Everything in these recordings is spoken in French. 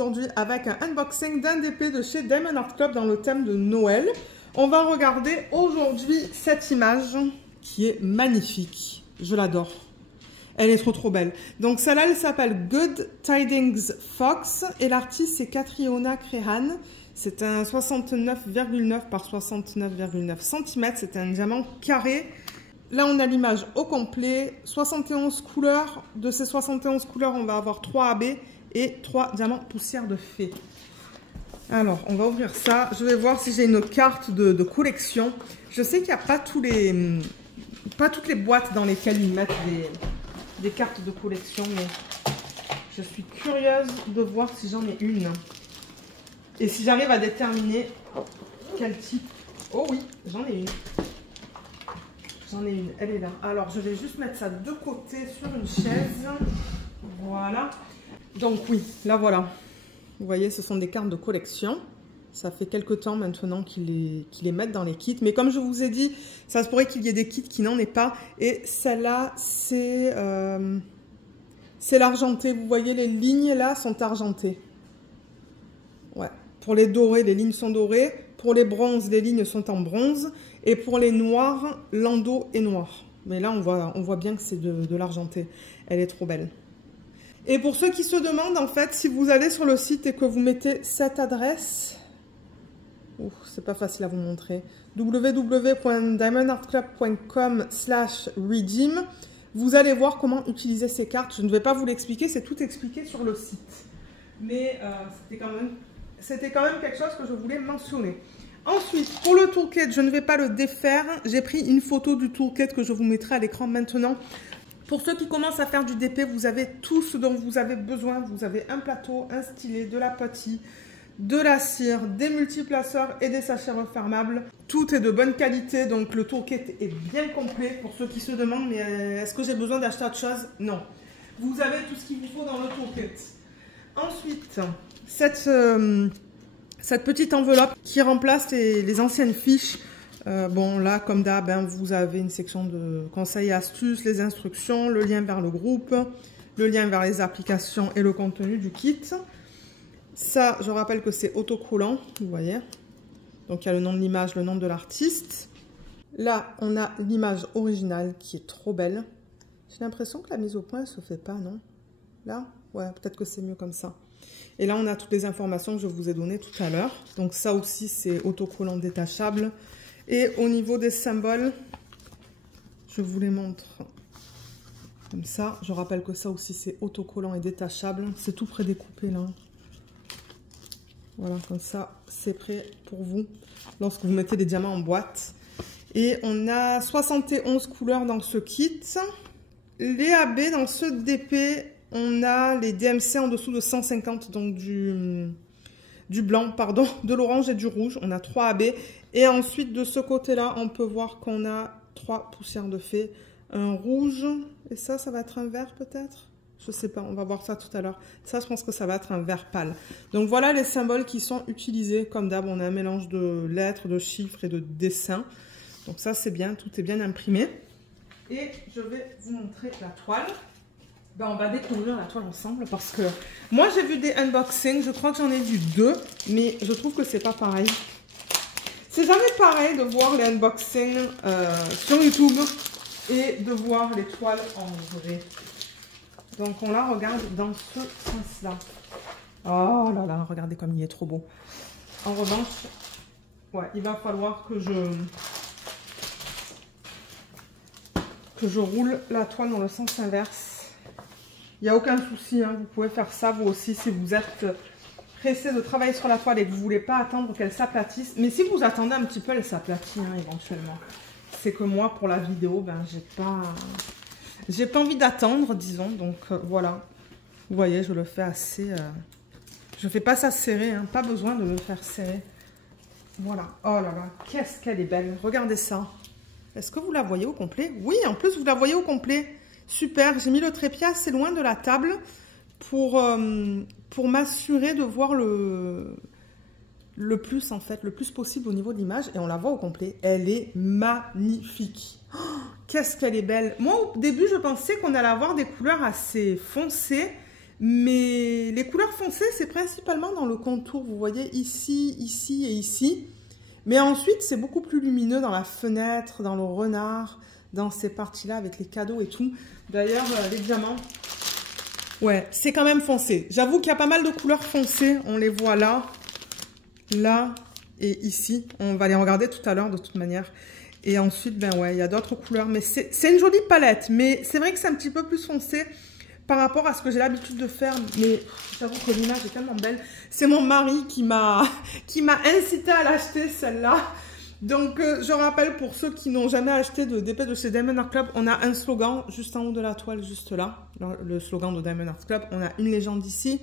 aujourd'hui avec un unboxing d'un DP de chez Diamond Art Club dans le thème de Noël. On va regarder aujourd'hui cette image qui est magnifique. Je l'adore. Elle est trop belle. Donc celle-là, elle s'appelle Good Tidings Fox et l'artiste c'est Catriona Crehan. C'est un 69,9 par 69,9 cm. C'est un diamant carré. Là, on a l'image au complet. 71 couleurs. De ces 71 couleurs, on va avoir 3 AB et 3 diamants poussière de fée. Alors, on va ouvrir ça. Je vais voir si j'ai une carte de collection. Je sais qu'il n'y a pas toutes les boîtes dans lesquelles ils mettent des cartes de collection, mais je suis curieuse de voir si j'en ai une. Et si j'arrive à déterminer quel type. Oh oui, j'en ai une. J'en ai une, elle est là. Alors, je vais juste mettre ça de côté sur une chaise. Voilà. Donc oui, là voilà. Vous voyez, ce sont des cartes de collection. Ça fait quelques temps maintenant qu'ils les mettent dans les kits. Mais comme je vous ai dit, ça se pourrait qu'il y ait des kits qui n'en aient pas. Et celle-là, c'est l'argenté. Vous voyez, les lignes là sont argentées. Ouais. Pour les dorés, les lignes sont dorées. Pour les bronzes, les lignes sont en bronze. Et pour les noirs, l'endos est noir. Mais là, on voit bien que c'est de l'argenté. Elle est trop belle. Et pour ceux qui se demandent, en fait, si vous allez sur le site et que vous mettez cette adresse, c'est pas facile à vous montrer, www.diamondartclub.com/redeem, vous allez voir comment utiliser ces cartes. Je ne vais pas vous l'expliquer, c'est tout expliqué sur le site. Mais c'était quand même quelque chose que je voulais mentionner. Ensuite, pour le toolkit, je ne vais pas le défaire. J'ai pris une photo du toolkit que je vous mettrai à l'écran maintenant. Pour ceux qui commencent à faire du DP, vous avez tout ce dont vous avez besoin. Vous avez un plateau, un stylet, de la putty, de la cire, des multiplaceurs et des sachets refermables. Tout est de bonne qualité, donc le toolkit est bien complet. Pour ceux qui se demandent, mais est-ce que j'ai besoin d'acheter autre chose? Non. Vous avez tout ce qu'il vous faut dans le toolkit. Ensuite, cette petite enveloppe qui remplace les anciennes fiches. Bon, là, comme d'hab, vous avez une section de conseils et astuces, les instructions, le lien vers le groupe, le lien vers les applications et le contenu du kit. Ça, je rappelle que c'est autocollant, vous voyez. Donc, il y a le nom de l'image, le nom de l'artiste. Là, on a l'image originale qui est trop belle. J'ai l'impression que la mise au point, elle se fait pas, non? Là? Ouais, peut-être que c'est mieux comme ça. Et là, on a toutes les informations que je vous ai données tout à l'heure. Donc, ça aussi, c'est autocollant détachable. Et au niveau des symboles, je vous les montre comme ça. Je rappelle que ça aussi, c'est autocollant et détachable. C'est tout prédécoupé, là. Voilà, comme ça, c'est prêt pour vous lorsque vous mettez des diamants en boîte. Et on a 71 couleurs dans ce kit. Les AB dans ce DP, on a les DMC en dessous de 150, donc du blanc, pardon, de l'orange et du rouge. On a 3 AB. Et ensuite, de ce côté-là, on peut voir qu'on a 3 poussières de fée. Un rouge. Et ça va être un vert peut-être? Je sais pas, on va voir ça tout à l'heure. Ça, je pense que ça va être un vert pâle. Donc, voilà les symboles qui sont utilisés. Comme d'hab, on a un mélange de lettres, de chiffres et de dessins. Donc, ça, c'est bien. Tout est bien imprimé. Et je vais vous montrer la toile. Ben, on va découvrir la toile ensemble parce que moi, j'ai vu des unboxings. Je crois que j'en ai vu 2, mais je trouve que c'est pas pareil. C'est jamais pareil de voir les unboxings sur YouTube et de voir les toiles en vrai. Donc, on la regarde dans ce sens-là. Oh là là, regardez comme il est trop beau. En revanche, ouais, il va falloir que je roule la toile dans le sens inverse. Il n'y a aucun souci, hein, vous pouvez faire ça vous aussi si vous êtes pressé de travailler sur la toile et que vous ne voulez pas attendre qu'elle s'aplatisse. Mais si vous attendez un petit peu, elle s'aplatit éventuellement. C'est que moi, pour la vidéo, ben, j'ai pas envie d'attendre, disons. Donc voilà, vous voyez, je le fais assez... je fais pas ça serré, hein, pas besoin de le faire serré. Voilà, oh là là, qu'est-ce qu'elle est belle. Regardez ça. Est-ce que vous la voyez au complet? Oui, en plus, vous la voyez au complet. Super, j'ai mis le trépied assez loin de la table pour m'assurer de voir le plus, en fait, le plus possible au niveau de l'image. Et on la voit au complet. Elle est magnifique. Oh, qu'est-ce qu'elle est belle. Moi, au début, je pensais qu'on allait avoir des couleurs assez foncées. Mais les couleurs foncées, c'est principalement dans le contour. Vous voyez ici, ici et ici. Mais ensuite, c'est beaucoup plus lumineux dans la fenêtre, dans le renard, dans ces parties-là avec les cadeaux et tout. D'ailleurs, les diamants, ouais, c'est quand même foncé. J'avoue qu'il y a pas mal de couleurs foncées. On les voit là, là et ici. On va les regarder tout à l'heure de toute manière. Et ensuite, ben ouais, il y a d'autres couleurs. Mais c'est une jolie palette. Mais c'est vrai que c'est un petit peu plus foncé par rapport à ce que j'ai l'habitude de faire. Mais j'avoue que l'image est tellement belle. C'est mon mari qui m'a incité à l'acheter, celle-là. Donc, je rappelle pour ceux qui n'ont jamais acheté d'épée de chez Diamond Art Club, on a un slogan juste en haut de la toile, juste là. Le slogan de Diamond Art Club. On a une légende ici,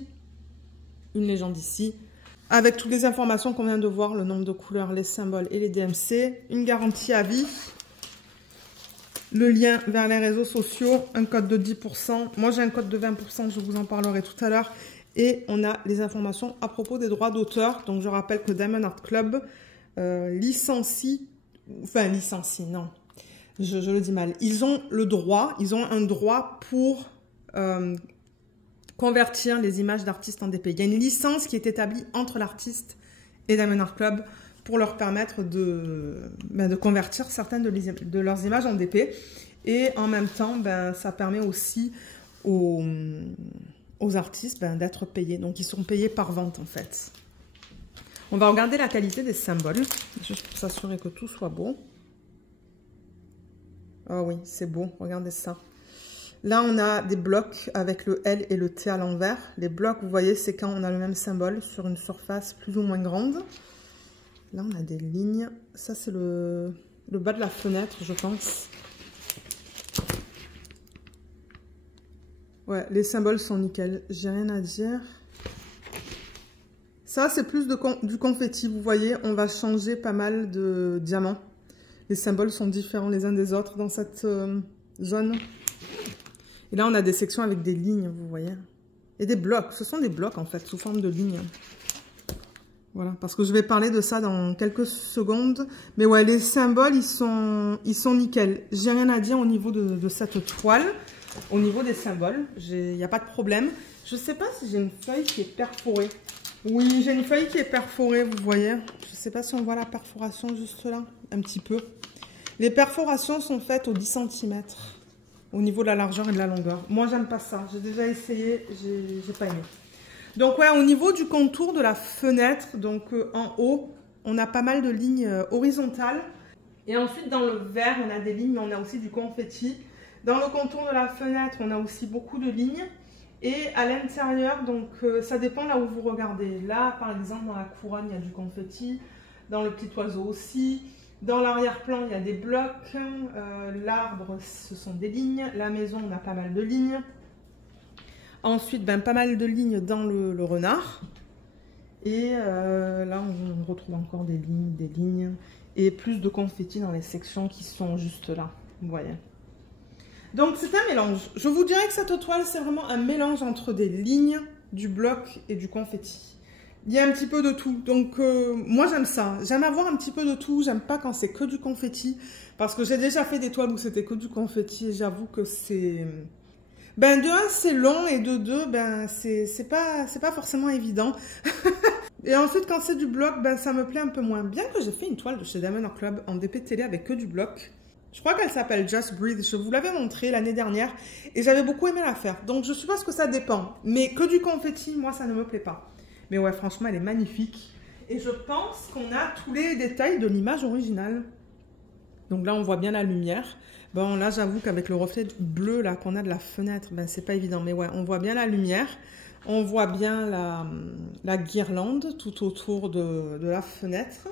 une légende ici. Avec toutes les informations qu'on vient de voir, le nombre de couleurs, les symboles et les DMC. Une garantie à vie. Le lien vers les réseaux sociaux. Un code de 10%. Moi, j'ai un code de 20%. Je vous en parlerai tout à l'heure. Et on a les informations à propos des droits d'auteur. Donc, je rappelle que Diamond Art Club licencie... Enfin, licencie, non. Je le dis mal. Ils ont le droit. Ils ont un droit pour... convertir les images d'artistes en DP. Il y a une licence qui est établie entre l'artiste et Diamond Art Club pour leur permettre de convertir certaines de leurs images en DP. Et en même temps, ça permet aussi aux artistes d'être payés. Donc, ils sont payés par vente, en fait. On va regarder la qualité des symboles, juste pour s'assurer que tout soit beau. Ah oui, c'est beau. Regardez ça. Là, on a des blocs avec le L et le T à l'envers. Les blocs, vous voyez, c'est quand on a le même symbole sur une surface plus ou moins grande. Là, on a des lignes. Ça, c'est le bas de la fenêtre, je pense. Ouais, les symboles sont nickel. J'ai rien à dire. Ça, c'est plus du confetti. Vous voyez, on va changer pas mal de diamants. Les symboles sont différents les uns des autres dans cette zone. Et là, on a des sections avec des lignes, vous voyez. Et des blocs. Ce sont des blocs, en fait, sous forme de lignes. Voilà, parce que je vais parler de ça dans quelques secondes. Mais ouais, les symboles, ils sont nickel. J'ai rien à dire au niveau de cette toile. Au niveau des symboles, il n'y a pas de problème. Je ne sais pas si j'ai une feuille qui est perforée. Oui, j'ai une feuille qui est perforée, vous voyez. Je ne sais pas si on voit la perforation juste là, un petit peu. Les perforations sont faites au 10 cm. Au niveau de la largeur et de la longueur. Moi, j'aime pas ça. J'ai déjà essayé, j'ai pas aimé. Donc, ouais, au niveau du contour de la fenêtre, donc en haut, on a pas mal de lignes horizontales. Et ensuite, dans le vert, on a des lignes, mais on a aussi du confetti. Dans le contour de la fenêtre, on a aussi beaucoup de lignes. Et à l'intérieur, donc, ça dépend là où vous regardez. Là, par exemple, dans la couronne, il y a du confetti. Dans le petit oiseau aussi. Dans l'arrière-plan, il y a des blocs. L'arbre, ce sont des lignes. La maison, on a pas mal de lignes. Ensuite, pas mal de lignes dans le renard. Et là, on retrouve encore des lignes. Et plus de confetti dans les sections qui sont juste là. Vous voyez. Donc, c'est un mélange. Je vous dirais que cette toile, c'est vraiment un mélange entre des lignes, du bloc et du confetti. Il y a un petit peu de tout. Donc, moi, j'aime ça. J'aime avoir un petit peu de tout. J'aime pas quand c'est que du confetti. Parce que j'ai déjà fait des toiles où c'était que du confetti. Et j'avoue que c'est... de un, c'est long. Et de deux, c'est pas forcément évident. Et ensuite, quand c'est du bloc, ça me plaît un peu moins. Bien que j'ai fait une toile de chez Diamond Art Club en DP télé avec que du bloc. Je crois qu'elle s'appelle Just Breathe. Je vous l'avais montré l'année dernière. Et j'avais beaucoup aimé la faire. Donc, je suppose que ça dépend. Mais que du confetti, moi, ça ne me plaît pas. Mais ouais, franchement, elle est magnifique. Et je pense qu'on a tous les détails de l'image originale. Donc là, on voit bien la lumière. Bon, là, j'avoue qu'avec le reflet bleu là qu'on a de la fenêtre, c'est pas évident. Mais ouais, on voit bien la lumière. On voit bien la guirlande tout autour de la fenêtre.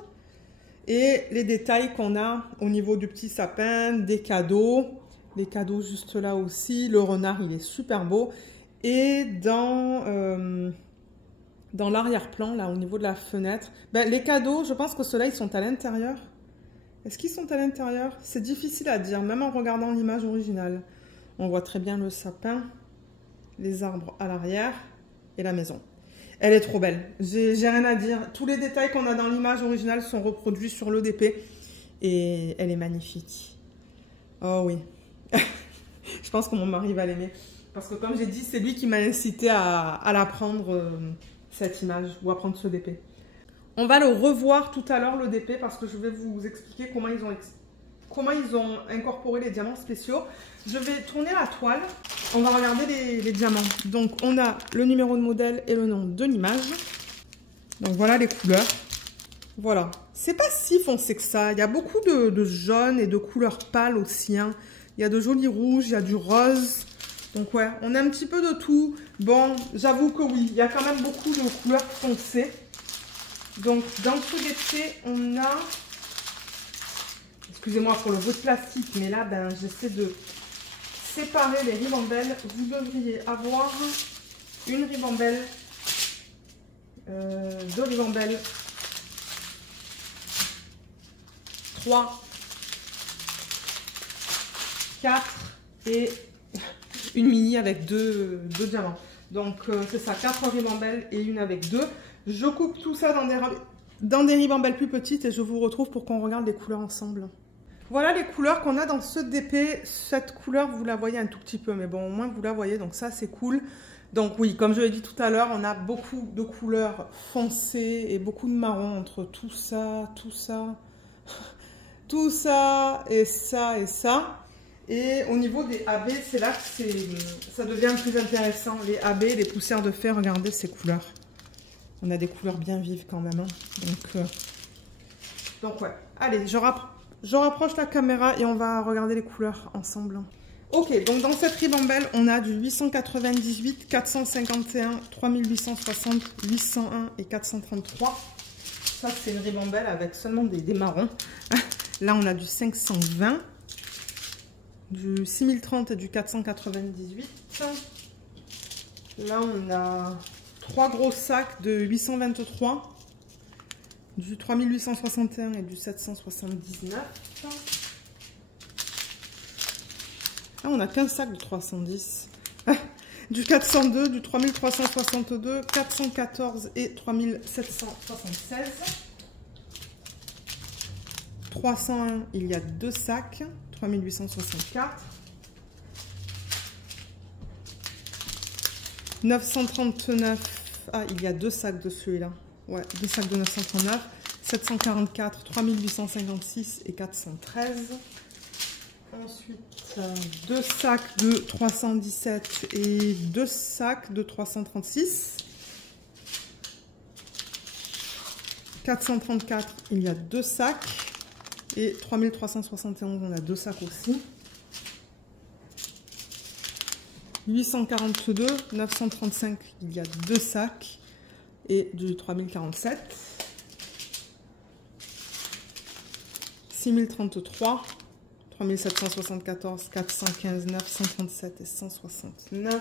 Et les détails qu'on a au niveau du petit sapin, des cadeaux. Les cadeaux juste là aussi. Le renard, il est super beau. Et dans l'arrière-plan, là, au niveau de la fenêtre, les cadeaux, je pense que ceux-là, ils sont à l'intérieur. Est-ce qu'ils sont à l'intérieur? C'est difficile à dire, même en regardant l'image originale. On voit très bien le sapin, les arbres à l'arrière et la maison. Elle est trop belle. J'ai rien à dire. Tous les détails qu'on a dans l'image originale sont reproduits sur le DP. Et elle est magnifique. Oh oui. Je pense que mon mari va l'aimer. Parce que comme j'ai dit, c'est lui qui m'a incité à la prendre, cette image, ou à prendre ce DP. On va le revoir tout à l'heure, le DP, parce que je vais vous expliquer comment ils ont incorporé les diamants spéciaux. Je vais tourner la toile. On va regarder les diamants. Donc, on a le numéro de modèle et le nom de l'image. Donc, voilà les couleurs. Voilà. C'est pas si foncé que ça. Il y a beaucoup de jaune et de couleurs pâles aussi. Hein. Il y a de jolis rouges, il y a du rose. Donc, ouais, on a un petit peu de tout. Bon, j'avoue que oui, il y a quand même beaucoup de couleurs foncées. Donc, dans ce DP, on a... Excusez-moi pour le bruit de plastique, mais là, ben, j'essaie de séparer les ribambelles. Vous devriez avoir une ribambelle, deux ribambelles, 3, 4 et une mini avec deux diamants. Donc, c'est ça, 4 ribambelles et une avec 2. Je coupe tout ça dans des ribambelles plus petites et je vous retrouve pour qu'on regarde les couleurs ensemble. Voilà les couleurs qu'on a dans ce DP. Cette couleur, vous la voyez un tout petit peu, mais bon, au moins vous la voyez, donc ça c'est cool. Donc oui, comme je l'ai dit tout à l'heure, on a beaucoup de couleurs foncées et beaucoup de marron entre tout ça, tout ça, tout ça et ça et ça. Et au niveau des AB, c'est là que ça devient plus intéressant. Les AB, les poussières de fer, regardez ces couleurs. On a des couleurs bien vives quand même. Hein. Donc ouais, allez, je rapproche la caméra et on va regarder les couleurs ensemble. Ok, donc dans cette ribambelle, on a du 898, 451, 3860, 801 et 433. Ça, c'est une ribambelle avec seulement des marrons. Là, on a du 520, du 6030 et du 498. Là, on a 3 gros sacs de 823. Du 3861 et du 779. Ah, on a qu'un sac de 310. Du 402, du 3362, 414 et 3776. 301, il y a 2 sacs. 3864. 939, ah, il y a 2 sacs de celui-là. Ouais, 2 sacs de 939, 744, 3856 et 413. Ensuite, 2 sacs de 317 et 2 sacs de 336. 434, il y a 2 sacs. Et 3371, on a 2 sacs aussi. 842, 935, il y a 2 sacs. Et du 3047, 6033, 3774, 415, 937 et 169,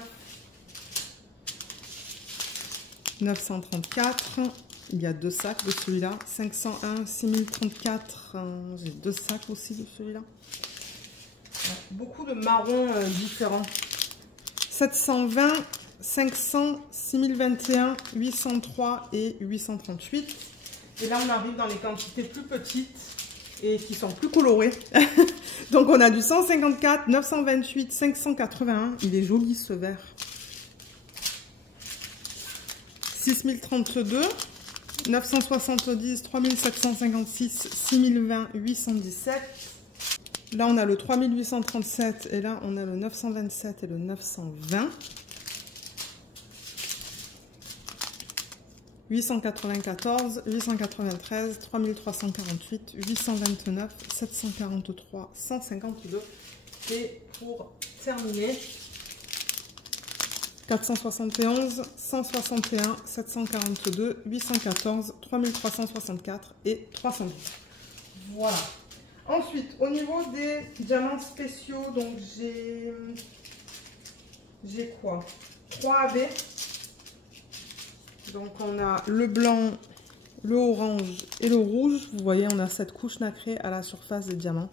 934, il y a 2 sacs de celui-là, 501, 6034, j'ai 2 sacs aussi de celui-là. Beaucoup de marrons différents. 720, 500, 6021, 803 et 838. Et là, on arrive dans les quantités plus petites et qui sont plus colorées. Donc, on a du 154, 928, 581. Il est joli, ce vert. 6032, 970, 3756, 6020, 817. Là, on a le 3837 et là, on a le 927 et le 920. 894, 893, 3348, 829, 743, 152. Et pour terminer, 471, 161, 742, 814, 3364 et 310. Voilà. Ensuite, au niveau des diamants spéciaux, donc j'ai quoi? 3 AB. Donc on a le blanc, le orange et le rouge. Vous voyez, on a cette couche nacrée à la surface des diamants.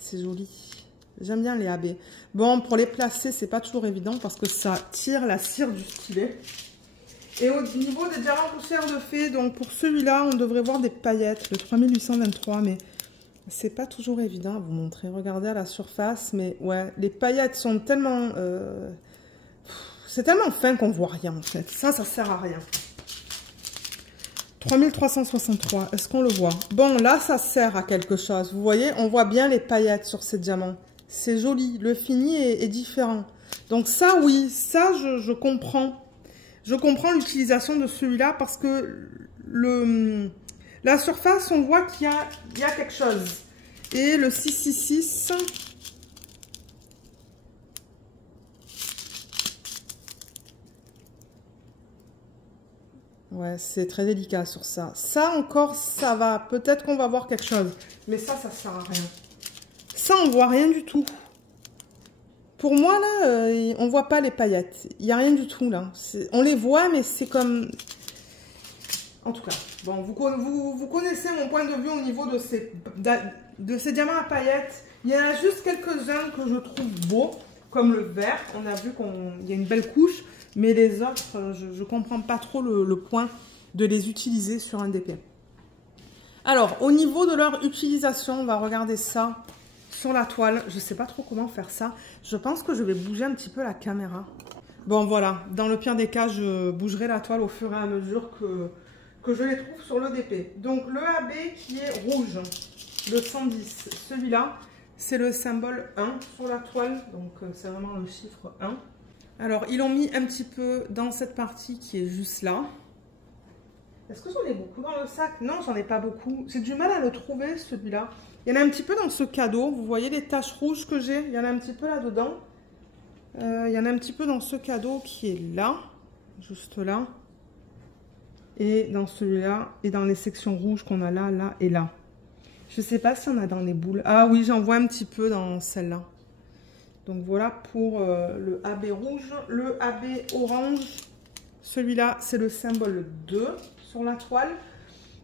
C'est joli. J'aime bien les AB. Bon, pour les placer, c'est pas toujours évident parce que ça tire la cire du stylet. Et au niveau des diamants poussières de fée, donc pour celui-là, on devrait voir des paillettes, le 3823, mais c'est pas toujours évident à vous montrer. Regardez à la surface, mais ouais, les paillettes sont tellement C'est tellement fin qu'on voit rien en fait. Ça sert à rien. 3363, est-ce qu'on le voit? Bon, là, ça sert à quelque chose. Vous voyez, on voit bien les paillettes sur ces diamants. C'est joli. Le fini est différent. Donc ça, oui, ça, je comprends. Je comprends l'utilisation de celui-là parce que la surface, on voit qu'il y a quelque chose. Et le 666... Ouais, c'est très délicat sur ça. Ça encore, ça va. Peut-être qu'on va voir quelque chose. Mais ça sert à rien. Ça, on voit rien du tout. Pour moi, là, on voit pas les paillettes. Il n'y a rien du tout, là. On les voit, mais c'est comme... En tout cas, bon, vous connaissez mon point de vue au niveau de ces diamants à paillettes. Il y en a juste quelques-uns que je trouve beaux, comme le vert. On a vu qu'il y a une belle couche. Mais les autres, je ne comprends pas trop le point de les utiliser sur un DP. Alors, au niveau de leur utilisation, on va regarder ça sur la toile. Je ne sais pas trop comment faire ça. Je pense que je vais bouger un petit peu la caméra. Bon, voilà. Dans le pire des cas, je bougerai la toile au fur et à mesure que je les trouve sur le DP. Donc, le AB qui est rouge, le 110, celui-là, c'est le symbole 1 sur la toile. Donc, c'est vraiment le chiffre 1. Alors, ils l'ont mis un petit peu dans cette partie qui est juste là. Est-ce que j'en ai beaucoup dans le sac? Non, j'en ai pas beaucoup. J'ai du mal à le trouver, celui-là. Il y en a un petit peu dans ce cadeau. Vous voyez les taches rouges que j'ai? Il y en a un petit peu là-dedans. Il y en a un petit peu dans ce cadeau qui est là. Juste là. Et dans celui-là. Et dans les sections rouges qu'on a là, là et là. Je sais pas si on a dans les boules. Ah oui, j'en vois un petit peu dans celle-là. Donc voilà pour le AB rouge. Le AB orange, celui-là, c'est le symbole 2 sur la toile.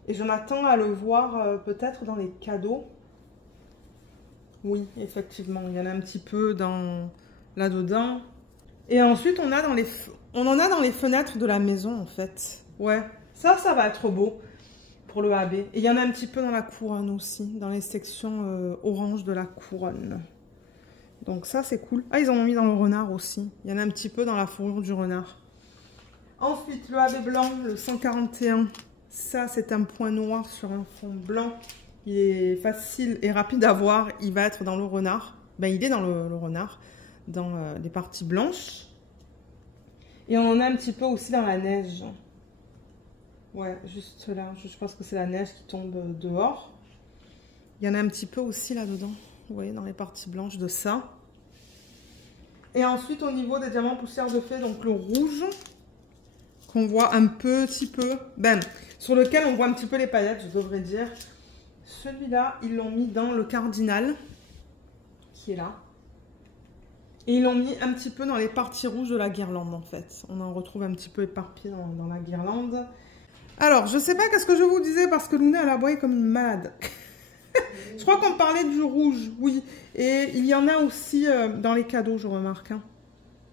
Et je m'attends à le voir peut-être dans les cadeaux. Oui, effectivement, il y en a un petit peu là-dedans. Et ensuite, on en a dans les fenêtres de la maison, en fait. Ouais, ça va être beau pour le AB. Et il y en a un petit peu dans la couronne aussi, dans les sections orange de la couronne. Donc ça, c'est cool. Ah, ils en ont mis dans le renard aussi. Il y en a un petit peu dans la fourrure du renard. Ensuite, le AB blanc, le 141. Ça, c'est un point noir sur un fond blanc. Il est facile et rapide à voir. Il va être dans le renard. Ben, il est dans le renard, dans les parties blanches. Et on en a un petit peu aussi dans la neige. Ouais, juste là. Je pense que c'est la neige qui tombe dehors. Il y en a un petit peu aussi là-dedans. Vous voyez, dans les parties blanches de ça. Et ensuite, au niveau des diamants poussière de fée, donc le rouge, qu'on voit un petit peu, sur lequel on voit un petit peu les paillettes, je devrais dire. Celui-là, ils l'ont mis dans le cardinal, qui est là. Et ils l'ont mis un petit peu dans les parties rouges de la guirlande, en fait. On en retrouve un petit peu éparpillé dans la guirlande. Alors, je sais pas qu'est-ce que je vous disais, parce que Luna, elle aboie comme une malade. Je crois qu'on parlait du rouge, oui. Et il y en a aussi dans les cadeaux, je remarque. Hein.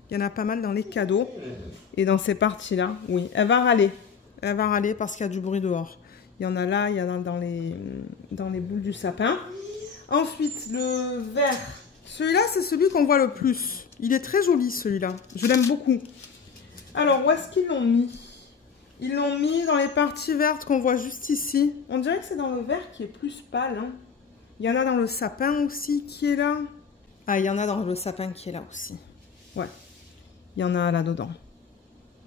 Il y en a pas mal dans les cadeaux. Et dans ces parties-là, oui. Elle va râler. Elle va râler parce qu'il y a du bruit dehors. Il y en a là, il y en a dans les boules du sapin. Ensuite, le vert. Celui-là, c'est celui qu'on voit le plus. Il est très joli, celui-là. Je l'aime beaucoup. Alors, où est-ce qu'ils l'ont mis? Ils l'ont mis dans les parties vertes qu'on voit juste ici. On dirait que c'est dans le vert qui est plus pâle. Hein. Il y en a dans le sapin aussi qui est là. Ah, il y en a dans le sapin qui est là aussi. Ouais. Il y en a là-dedans.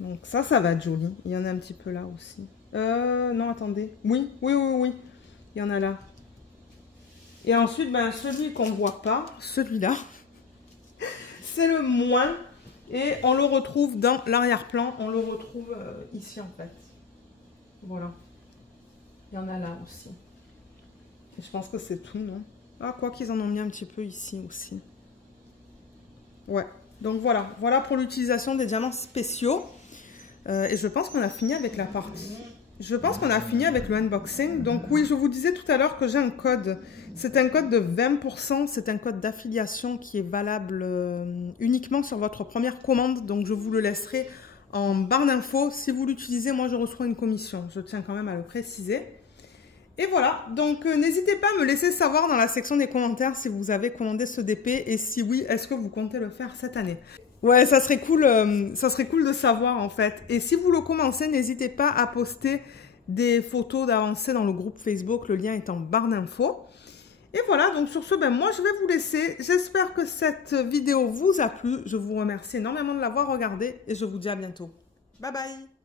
Donc ça va être joli. Il y en a un petit peu là aussi. Non, attendez. Oui. Il y en a là. Et ensuite, celui qu'on ne voit pas, celui-là, c'est le moins. Et on le retrouve dans l'arrière-plan. On le retrouve ici, en fait. Voilà. Il y en a là aussi. Et je pense que c'est tout, non? Ah, quoi qu'ils en ont mis un petit peu ici aussi. Ouais. Donc, voilà. Voilà pour l'utilisation des diamants spéciaux. Et je pense qu'on a fini avec la partie. Je pense qu'on a fini avec le unboxing. Donc, oui, je vous disais tout à l'heure que j'ai un code. C'est un code de 20%. C'est un code d'affiliation qui est valable uniquement sur votre première commande. Donc, je vous le laisserai en barre d'infos. Si vous l'utilisez, moi, je reçois une commission. Je tiens quand même à le préciser. Et voilà. Donc, n'hésitez pas à me laisser savoir dans la section des commentaires si vous avez commandé ce DP. Et si oui, est-ce que vous comptez le faire cette année? Ouais, ça serait cool de savoir en fait. Et si vous le commencez, n'hésitez pas à poster des photos d'avancée dans le groupe Facebook. Le lien est en barre d'infos. Et voilà, donc sur ce, ben moi je vais vous laisser. J'espère que cette vidéo vous a plu. Je vous remercie énormément de l'avoir regardée et je vous dis à bientôt. Bye bye!